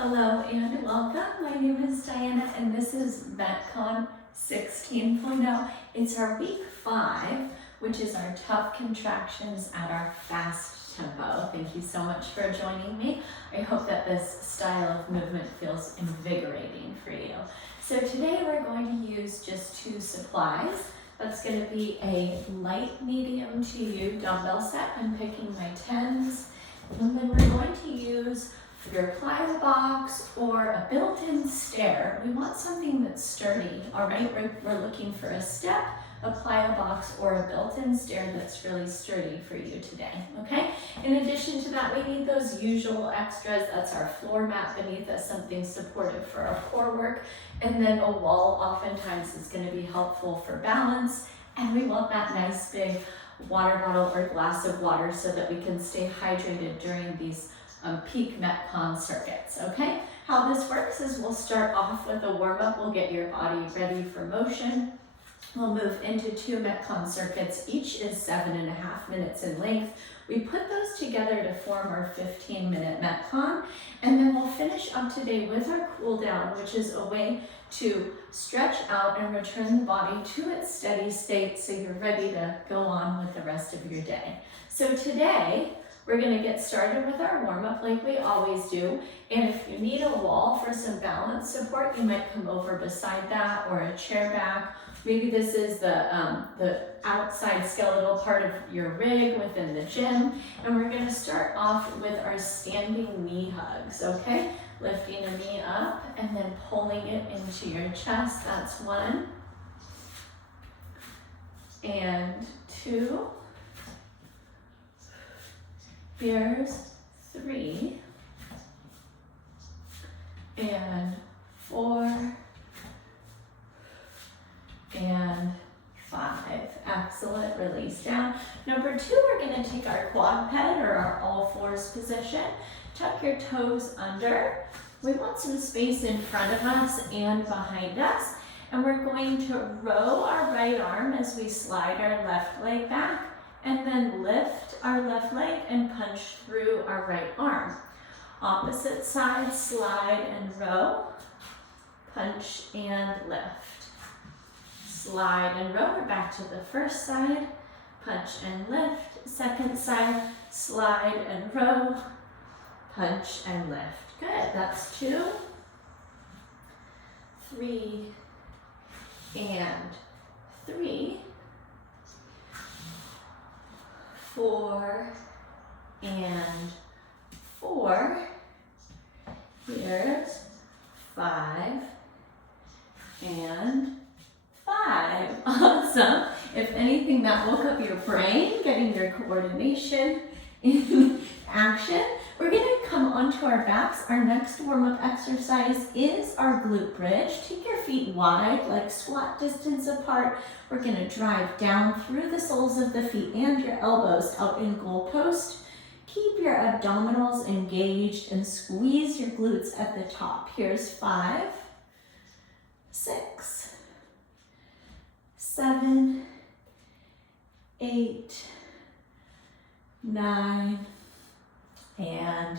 Hello and welcome. My name is Diana and this is MetCon 16.0. It's our week 5, which is our tough contractions at our fast tempo. Thank you so much for joining me. I hope that this style of movement feels invigorating for you. So today we're going to use just 2 supplies. That's going to be a light, medium to you dumbbell set. I'm picking my 10s. And then we're going to use your plyo box or a built-in stair. We want something that's sturdy, all right? We're looking for a step, a plyo box, or a built-in stair that's really sturdy for you today, okay? In addition to that, we need those usual extras. That's our floor mat beneath us, something supportive for our core work. And then a wall oftentimes is gonna be helpful for balance. And we want that nice big water bottle or glass of water so that we can stay hydrated during these peak MetCon circuits, okay? How this works is we'll start off with a warm-up. We'll get your body ready for motion. We'll move into 2 MetCon circuits. Each is 7.5 minutes in length. We put those together to form our 15-minute MetCon, and then we'll finish up today with our cool down, which is a way to stretch out and return the body to its steady state so you're ready to go on with the rest of your day. So today, we're gonna get started with our warm-up like we always do. And if you need a wall for some balance support, you might come over beside that or a chair back. Maybe this is the outside skeletal part of your rig within the gym. And we're gonna start off with our standing knee hugs, okay? Lifting a knee up and then pulling it into your chest. That's 1. And 2. Here's 3, and 4, and 5. Excellent, release down. Number 2, we're gonna take our quad ped or our all fours position. Tuck your toes under. We want some space in front of us and behind us. And we're going to row our right arm as we slide our left leg back, and then lift our left leg and punch through our right arm. Opposite side, slide and row, punch and lift. Slide and row, we're back to the first side, punch and lift. Second side, slide and row, punch and lift. Good, that's 2, 3, and 3. 4 and 4. Here's 5 and 5. Awesome. If anything, that woke up your brain, getting your coordination in action. We're going to come onto our backs. Our next warm-up exercise is our glute bridge. Take your feet wide, like squat distance apart. We're going to drive down through the soles of the feet and your elbows out in goalpost. Keep your abdominals engaged and squeeze your glutes at the top. Here's 5, 6, 7, 8, 9, and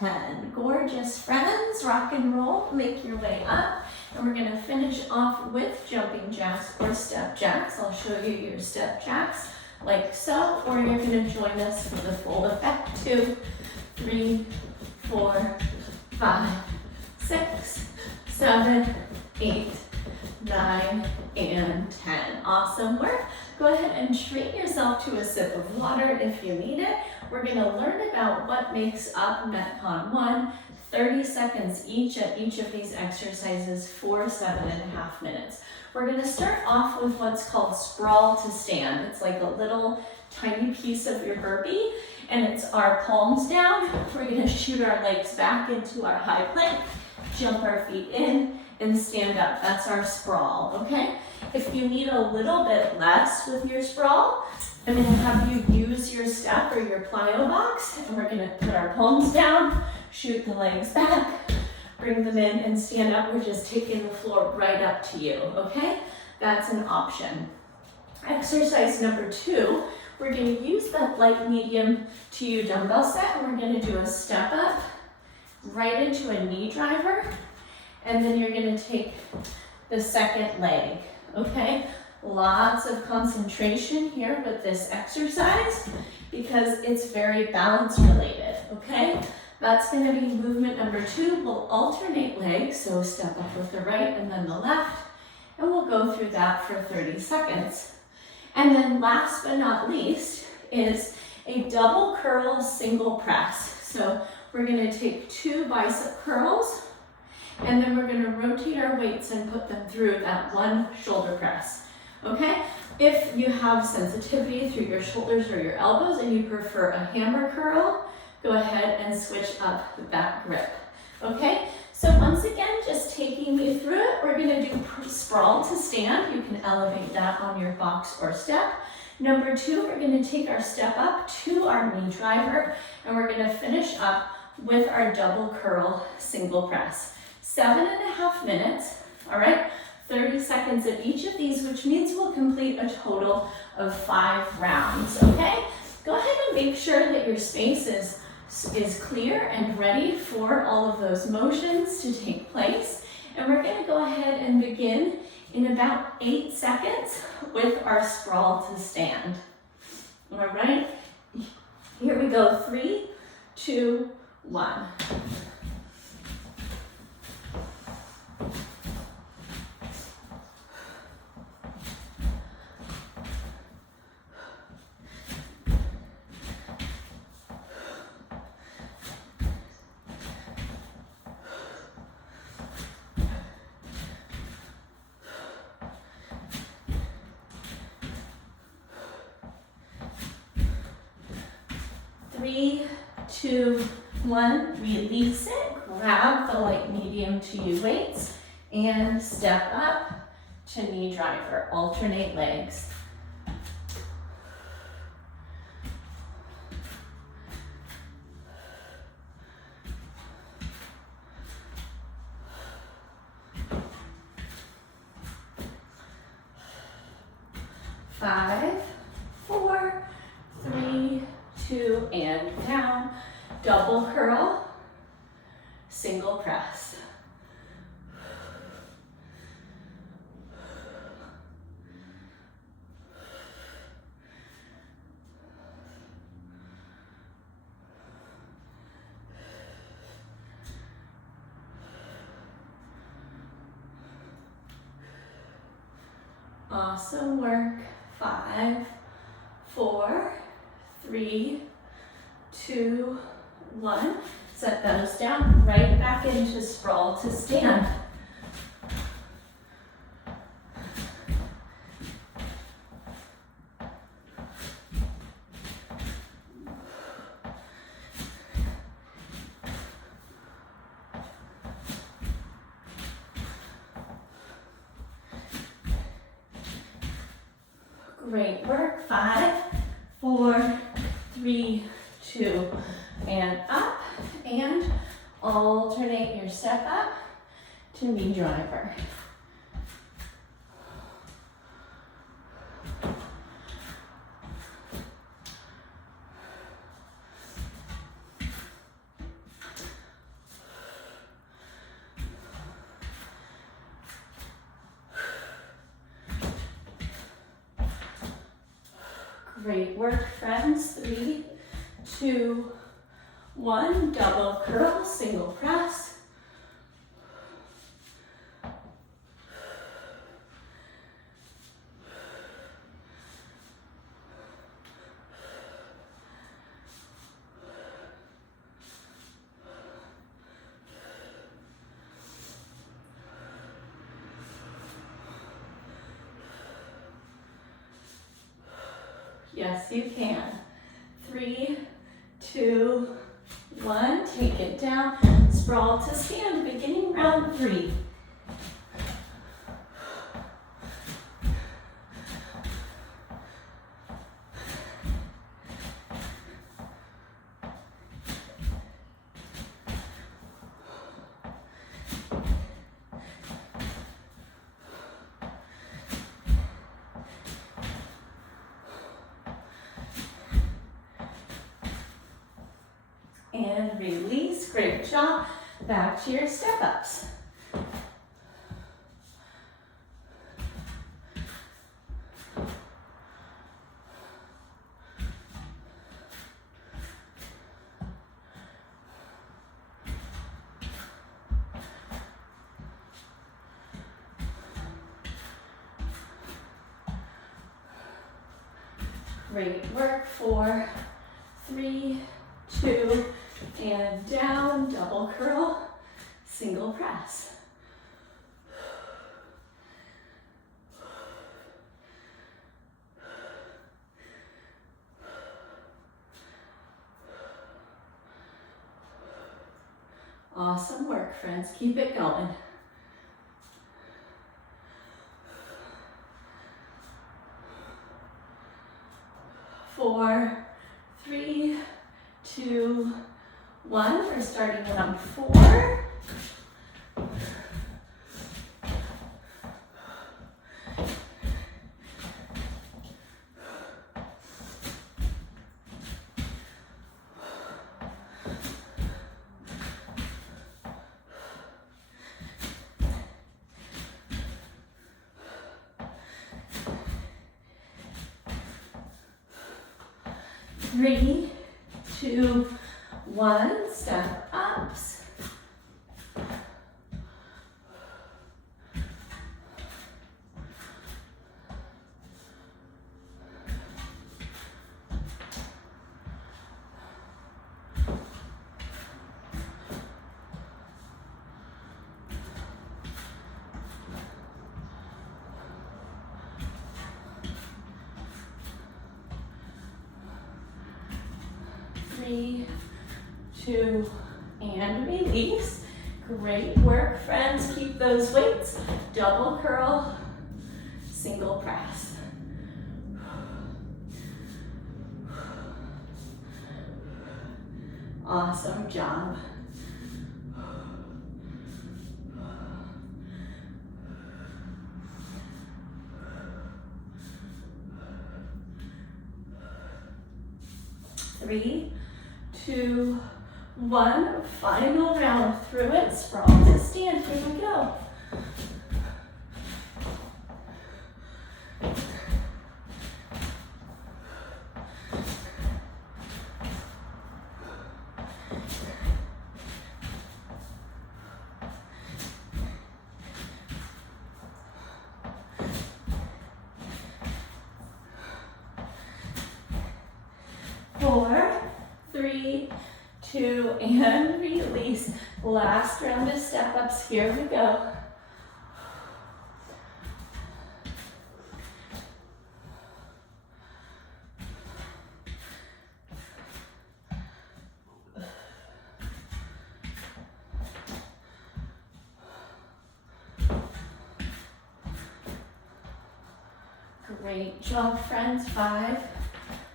10. Gorgeous friends, rock and roll, make your way up. And we're gonna finish off with jumping jacks or step jacks. I'll show you your step jacks like so, or you're gonna join us for the full effect. 2, 3, 4, 5, 6, 7, 8, 9, and 10. Awesome work. Go ahead and treat yourself to a sip of water if you need it. We're gonna learn about what makes up MetCon 1, 30 seconds each at each of these exercises for 7.5 minutes. We're gonna start off with what's called sprawl to stand. It's like a little tiny piece of your burpee, and it's our palms down. We're gonna shoot our legs back into our high plank, jump our feet in, and stand up. That's our sprawl, okay? If you need a little bit less with your sprawl, I'm gonna have you use your step or your plyo box, and we're gonna put our palms down, shoot the legs back, bring them in and stand up. We're just taking the floor right up to you, okay? That's an option. Exercise number 2, we're gonna use that light medium to you dumbbell set, and we're gonna do a step up, right into a knee driver, and then you're gonna take the second leg, okay? Lots of concentration here with this exercise because it's very balance related, okay? That's gonna be movement number 2. We'll alternate legs, so step up with the right and then the left, and we'll go through that for 30 seconds. And then last but not least is a double curl single press. So we're gonna take 2 bicep curls, and then we're gonna rotate our weights and put them through that 1 shoulder press, okay? If you have sensitivity through your shoulders or your elbows and you prefer a hammer curl, go ahead and switch up that grip, okay? So once again, just taking you through it, we're gonna do sprawl to stand. You can elevate that on your box or step. Number 2, we're gonna take our step up to our knee driver, and we're gonna finish up with our double curl single press. 7.5 minutes, all right? 30 seconds of each of these, which means we'll complete a total of 5 rounds, okay? Go ahead and make sure that your space is clear and ready for all of those motions to take place. And we're gonna go ahead and begin in about 8 seconds with our sprawl to stand. All right, here we go, 3, 2, 1. Three, 2, 1, release it, grab the light medium to you weights, and step up to knee driver, alternate legs. Five, 4, 3, 2, and down. Double curl, single press. Awesome work. 5, 4, 3, 2, 1. Set those down, right back into sprawl to stand. Great work. 5, 4, 3, 2, and up, and alternate your step up to knee driver. Great work, friends. 3, 2, 1. Double curl, single press. Yes, you can. 3, 2, 1. Take it down. Sprawl to stand, beginning round 3. And release. Great job. Back to your step-ups. Great work. 4, 3, 2, and down, double curl, single press. Awesome work, friends. Keep it going. 4, 3, 2, 1. We're starting on 4. Three, 2, 1, step ups. Three, 2, and release. Great work, friends. Keep those weights. Double curl, single press. Awesome job. Three, 2, 1, final round through it, sprawl to stand, here we go. Four, 3, 2, and release. Last round of step-ups, here we go. Great job, friends. 5,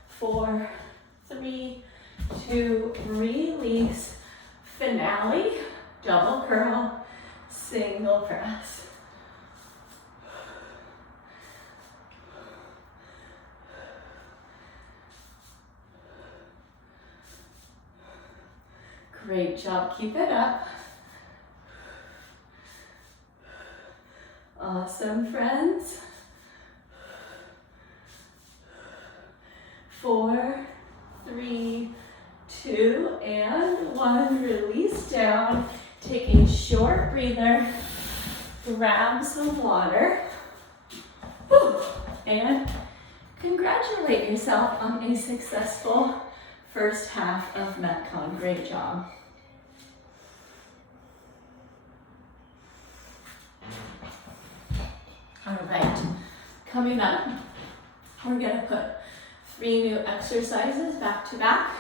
4, 3, 2, release. Finale, double curl, single press. Great job, keep it up. Awesome, friends. 4, 3, 2, and 1. Release down. Take a short breather. Grab some water. Whew. And congratulate yourself on a successful first half of MetCon. Great job. All right, coming up, we're gonna put 3 new exercises back to back.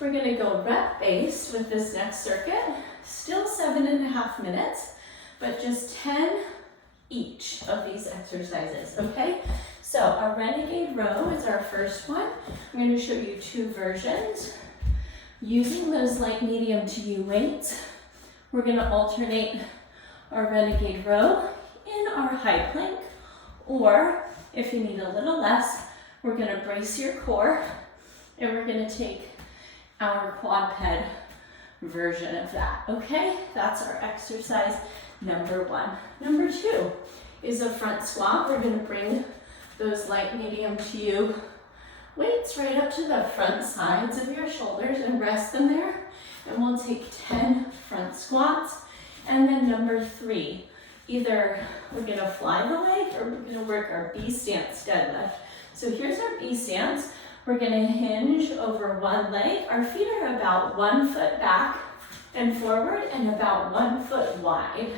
We're gonna go rep-based with this next circuit, still 7.5 minutes, but just 10 each of these exercises, okay? So our renegade row is our first one. I'm gonna show you 2 versions. Using those light, medium to U weights, we're gonna alternate our renegade row in our high plank, or if you need a little less, we're gonna brace your core and we're gonna take our quadruped version of that, okay? That's our exercise number 1. Number 2 is a front squat. We're gonna bring those light, medium to you weights right up to the front sides of your shoulders and rest them there. And we'll take 10 front squats. And then number 3, either we're gonna fly the leg or we're gonna work our B stance deadlift. So here's our B stance. We're gonna hinge over one leg. Our feet are about 1 foot back and forward and about 1 foot wide,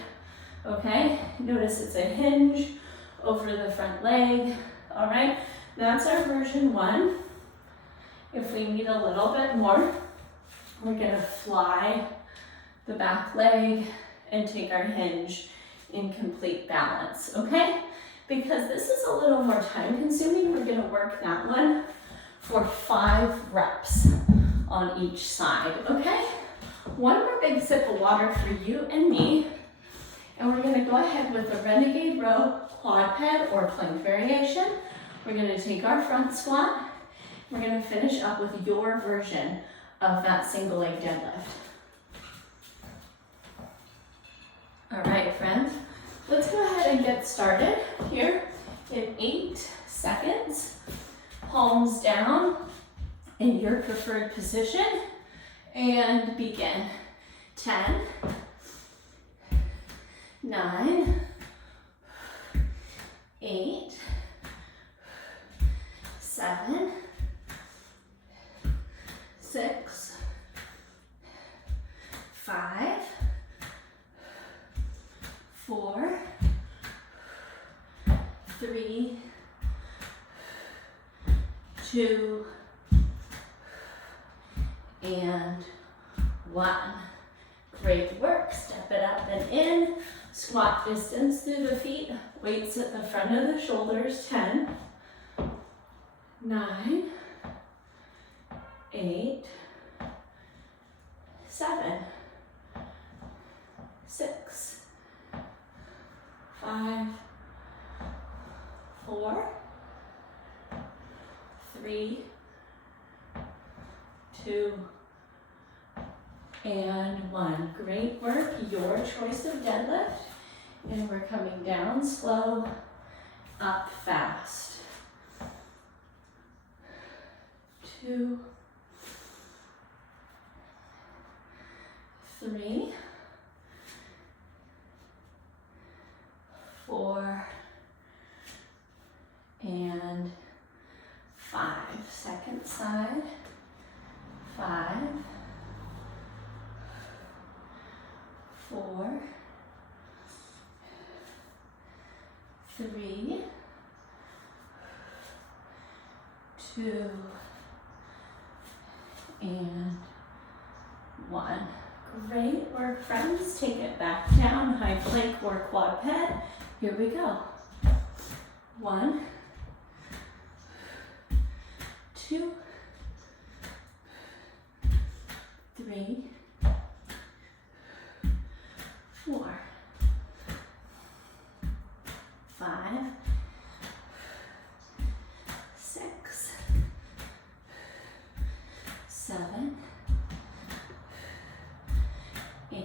okay? Notice it's a hinge over the front leg, all right? That's our version 1. If we need a little bit more, we're gonna fly the back leg and take our hinge in complete balance, okay? Because this is a little more time consuming, we're gonna work that one for 5 reps on each side, okay? One more big sip of water for you and me, and we're gonna go ahead with the renegade row quadruped or plank variation. We're gonna take our front squat. We're gonna finish up with your version of that single leg deadlift. All right, friends, let's go ahead and get started here in 8 seconds. Palms down in your preferred position and begin. 10, 9, 8, 7, 6, 5, 4, 3, 2, and 1. Great work. Step it up and in. Squat distance through the feet. Weights at the front of the shoulders. 10, 9, 8, 7, 6, 5, 4, 3, 2, and 1. Great work. Your choice of deadlift. And we're coming down slow, up fast. 2, 3, 4, and 5. Second side. 5, 4, 3, 2, and 1. Great work, friends. Take it back down, high plank or quadruped. Here we go. 1, 2, 3, 4, 5, 6, 7, 8,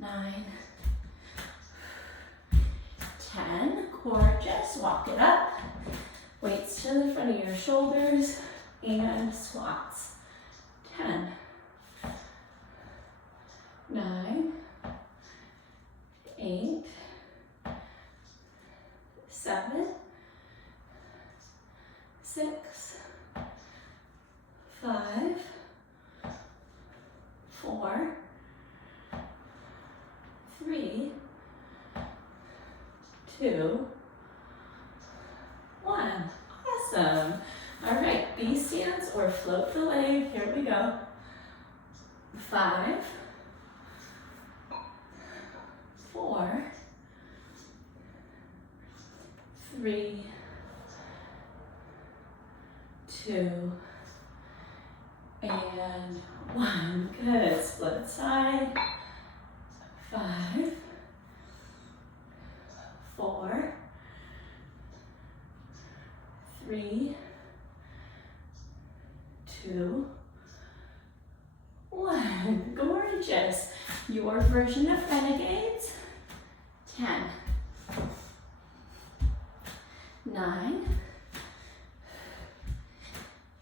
9, 10. Gorgeous. Walk it up. Weights to the front of your shoulders and squats. 10, 9, 8, 7, 6, 5, 4, 3, 2, 1. Awesome. All right, B stance or float the leg. Here we go. 5, 4, 3, 2, and 1. Good. Split side. 5, 4, 3, 2, Good. Gorgeous. Your version of renegades. 10, 9,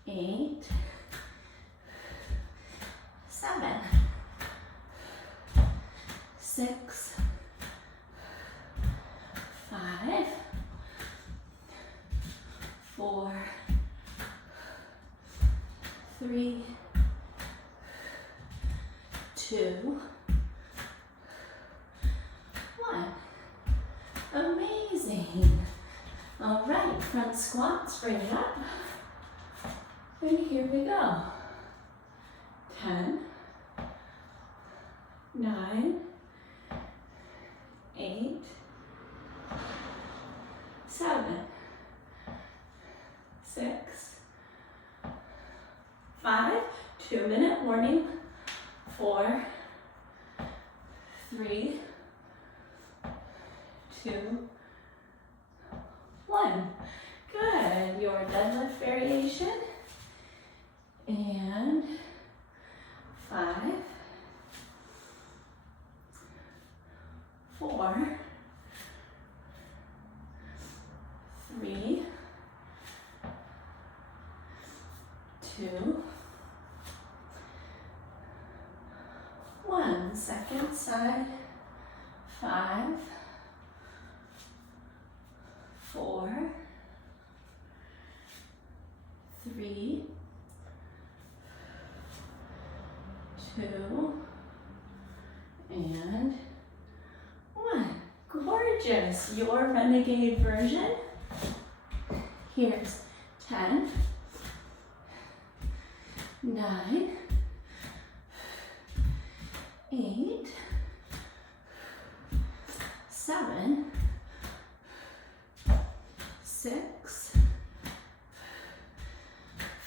8, 7, 6, 5, 4, 3, 2, 1. Amazing. All right, front squats, bring it up. And here we go. 10, 9, 8, 7, 6, 5, 2-minute warning, 4, 3, 2, 1. Good. Your deadlift variation. And 5, 4, 3, 2, 1. Second side. 5, 4, 3, 2, and 1. Gorgeous. Your renegade version. Here's 10, 9, 8, 7, 6,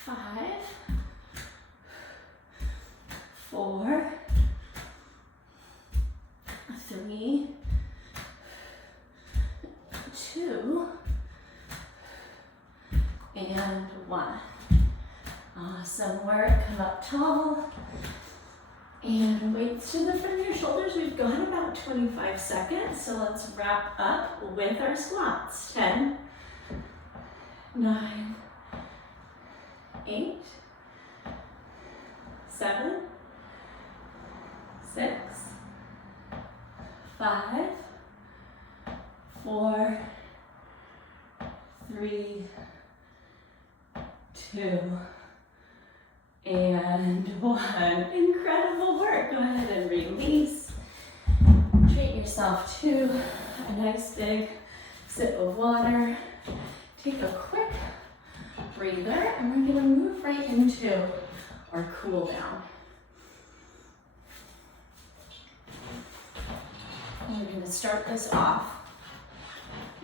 5, 4, 3, 2, and 1. Awesome work. Come up tall. And weights to the front of your shoulders. We've got about 25 seconds, so let's wrap up with our squats. 10, 9, 8, 7, 6, 5, 4, 3, 2, and 1. Incredible work. Go ahead and release. Treat yourself to a nice big sip of water. Take a quick breather, and we're going to move right into our cool down. And we're going to start this off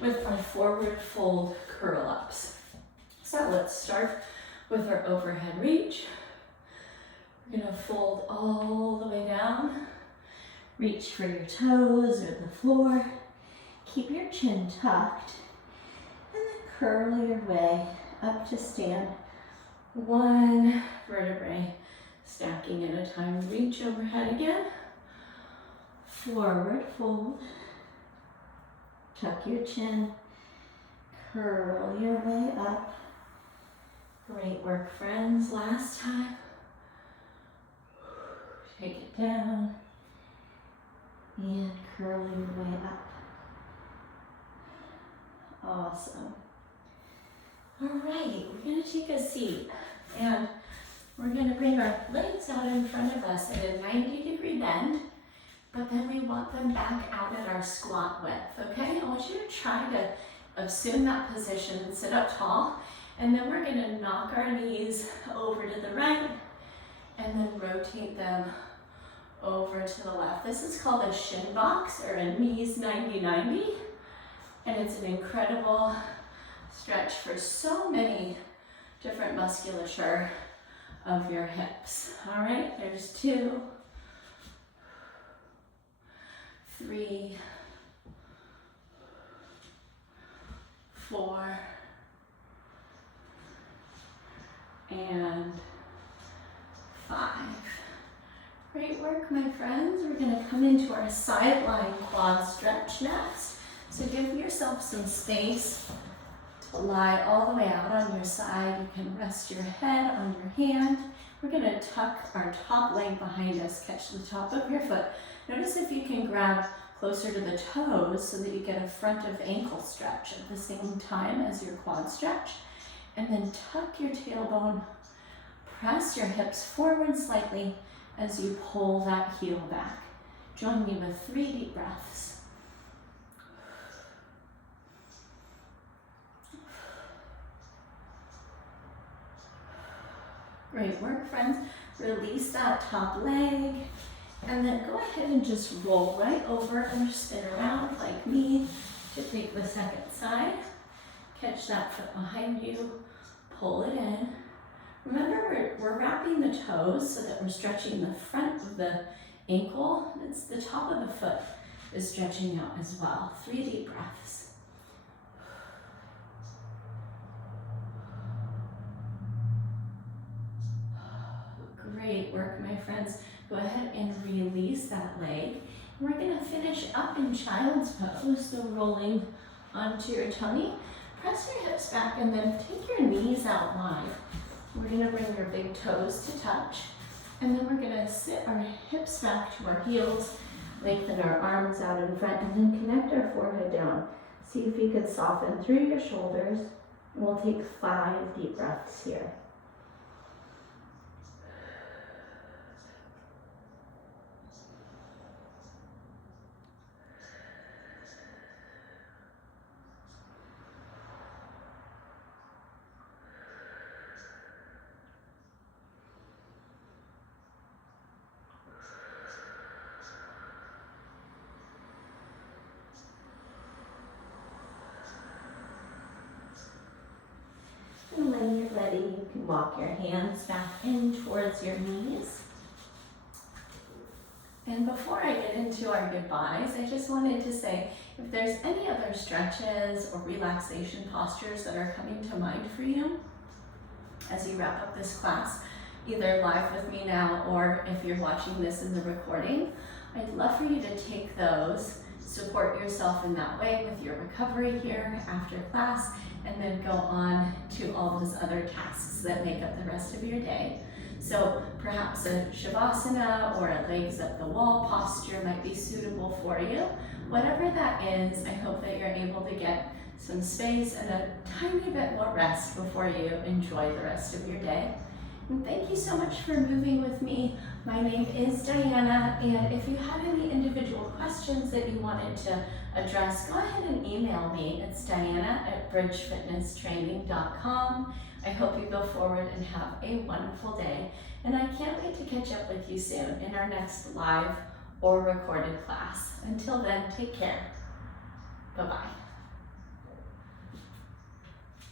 with our forward fold curl ups. So let's start with our overhead reach. We're going to fold all the way down. Reach for your toes or the floor. Keep your chin tucked. And then curl your way up to stand. One vertebrae stacking at a time. Reach overhead again. Forward fold. Tuck your chin. Curl your way up. Great work, friends. Last time. Take it down. And curl your way up. Awesome. All right, we're going to take a seat. And we're going to bring our legs out in front of us at a 90-degree bend. But then we want them back out at our squat width, okay? I want you to try to assume that position and sit up tall. And then we're going to knock our knees over to the right and then rotate them over to the left. This is called a shin box or a knees 90-90. And it's an incredible stretch for so many different musculature of your hips. All right, there's 2, 3, 4, and 5. Great work, my friends. We're going to come into our sideline quad stretch next. So give yourself some space to lie all the way out on your side. You can rest your head on your hand. We're going to tuck our top leg behind us, catch the top of your foot. Notice if you can grab closer to the toes so that you get a front of ankle stretch at the same time as your quad stretch. And then tuck your tailbone, press your hips forward slightly as you pull that heel back. Join me with 3 deep breaths. Great work, friends. Release that top leg. And then go ahead and just roll right over and spin around like me to take the second side. Catch that foot behind you, pull it in. Remember, we're wrapping the toes so that we're stretching the front of the ankle. It's the top of the foot is stretching out as well. 3 deep breaths. Great work, my friends. Go ahead and release that leg. We're going to finish up in child's pose, so rolling onto your tummy. Press your hips back and then take your knees out wide. We're going to bring your big toes to touch, and then we're going to sit our hips back to our heels, lengthen our arms out in front, and then connect our forehead down. See if you can soften through your shoulders. We'll take 5 deep breaths here. And when you're ready, you can walk your hands back in towards your knees. And before I get into our goodbyes, I just wanted to say, if there's any other stretches or relaxation postures that are coming to mind for you as you wrap up this class, either live with me now or if you're watching this in the recording, I'd love for you to take those, support yourself in that way with your recovery here after class, and then go on to all those other tasks that make up the rest of your day. So perhaps a shavasana or a legs up the wall posture might be suitable for you. Whatever that is, I hope that you're able to get some space and a tiny bit more rest before you enjoy the rest of your day. And thank you so much for moving with me. My name is Diana, and if you had any individual questions that you wanted to address, go ahead and email me. It's diana@bridgefitnesstraining.com. I hope you go forward and have a wonderful day, and I can't wait to catch up with you soon in our next live or recorded class. Until then, take care. Bye-bye.